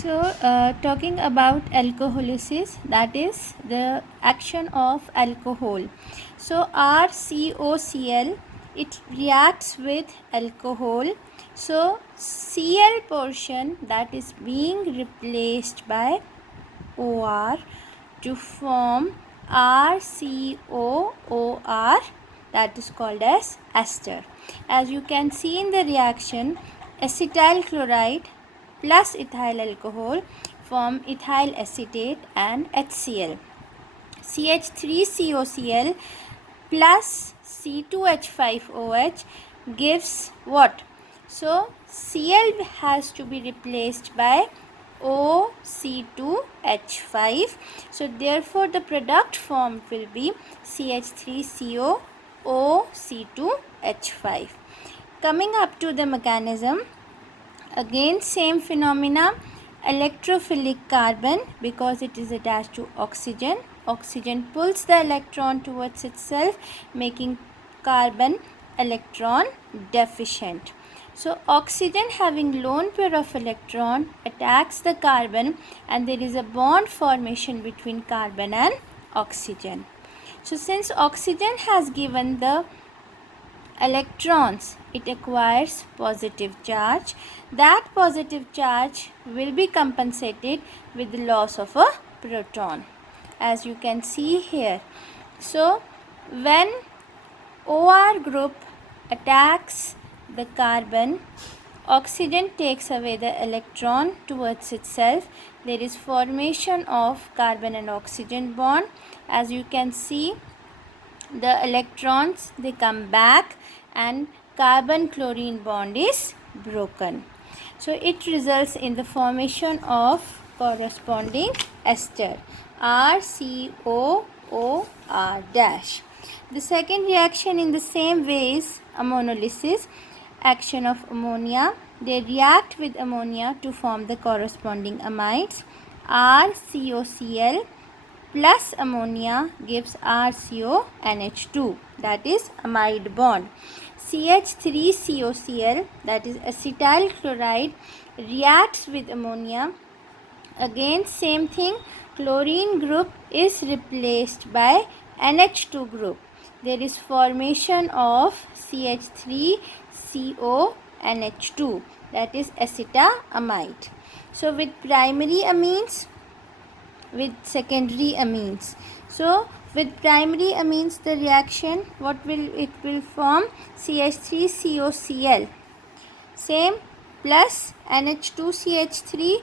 Talking about alcoholysis, that is the action of alcohol. So, RCOCl, it reacts with alcohol. So, Cl portion that is being replaced by OR to form RCOOR, that is called as ester. As you can see in the reaction, acetyl chloride plus ethyl alcohol form ethyl acetate and HCl. CH3COCl plus C2H5OH gives what? So Cl has to be replaced by OC2H5. So therefore the product formed will be CH3COOC2H5. Coming up to the mechanism, again same phenomena. Electrophilic carbon, because it is attached to oxygen. Oxygen pulls the electron towards itself, making carbon electron deficient. So oxygen, having lone pair of electron, attacks the carbon and there is a bond formation between carbon and oxygen. So since oxygen has given the electrons, it acquires positive charge. That positive charge will be compensated with the loss of a proton, as you can see here. So when OR group attacks the carbon, oxygen takes away the electron towards itself. There is formation of carbon and oxygen bond. As you can see, the electrons, they come back and carbon chlorine bond is broken. So it results in the formation of corresponding ester, RCOOR dash. The second reaction in the same way is ammonolysis, action of ammonia. They react with ammonia to form the corresponding amides. RCOCl plus ammonia gives RCONH2, that is amide bond. CH3COCl, that is acetyl chloride, reacts with ammonia. Again same thing, chlorine group is replaced by NH2 group. There is formation of CH3CONH2, that is acetamide. So with primary amines, with secondary amines. So with primary amines, the reaction, what will it will form? CH3COCl, same, plus NH2CH3.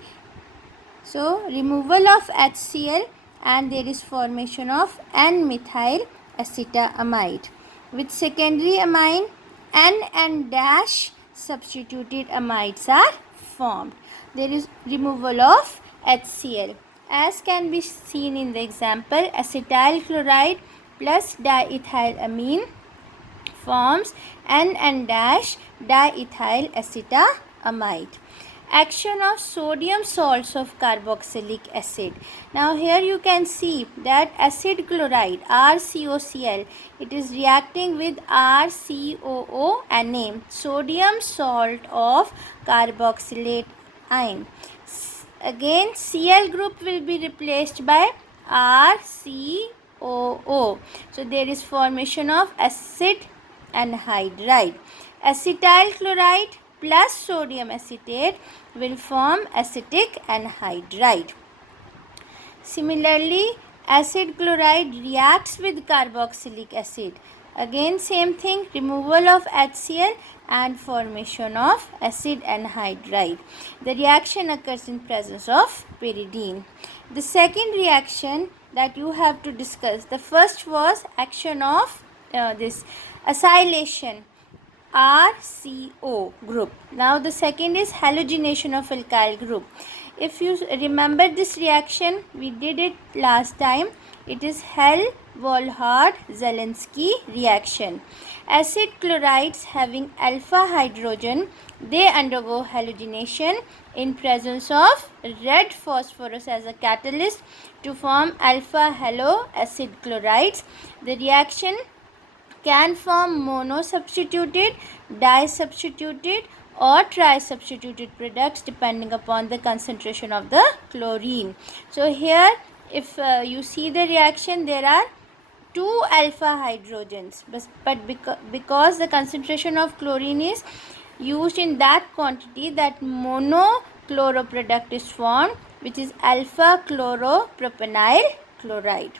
So removal of HCl and there is formation of N-methyl acetamide. With secondary amine, N and dash substituted amides are formed. There is removal of HCl. As can be seen in the example, acetyl chloride plus diethylamine forms N and dash diethyl acetamide. Action of sodium salts of carboxylic acid. Now here you can see that acid chloride, RCOCl, it is reacting with RCOONA, sodium salt of carboxylate ion. Again Cl group will be replaced by RCOO. So there is formation of acid anhydride. Acetyl chloride plus sodium acetate will form acetic anhydride. Similarly, acid chloride reacts with carboxylic acid. Again same thing, removal of HCl and formation of acid anhydride. The reaction occurs in presence of pyridine. The second reaction that you have to discuss, the first was action of this acylation, RCO group. Now the second is halogenation of alkyl group. If you remember this reaction, we did it last time. It is Hell-Volhard-Zelinsky reaction. Acid chlorides having alpha hydrogen, they undergo halogenation in presence of red phosphorus as a catalyst to form alpha halo acid chlorides. The reaction can form mono substituted, di substituted or tri-substituted products depending upon the concentration of the chlorine. So here if you see the reaction, there are 2 alpha hydrogens, but because the concentration of chlorine is used in that quantity, that monochloro product is formed, which is alpha chloropropanyl chloride.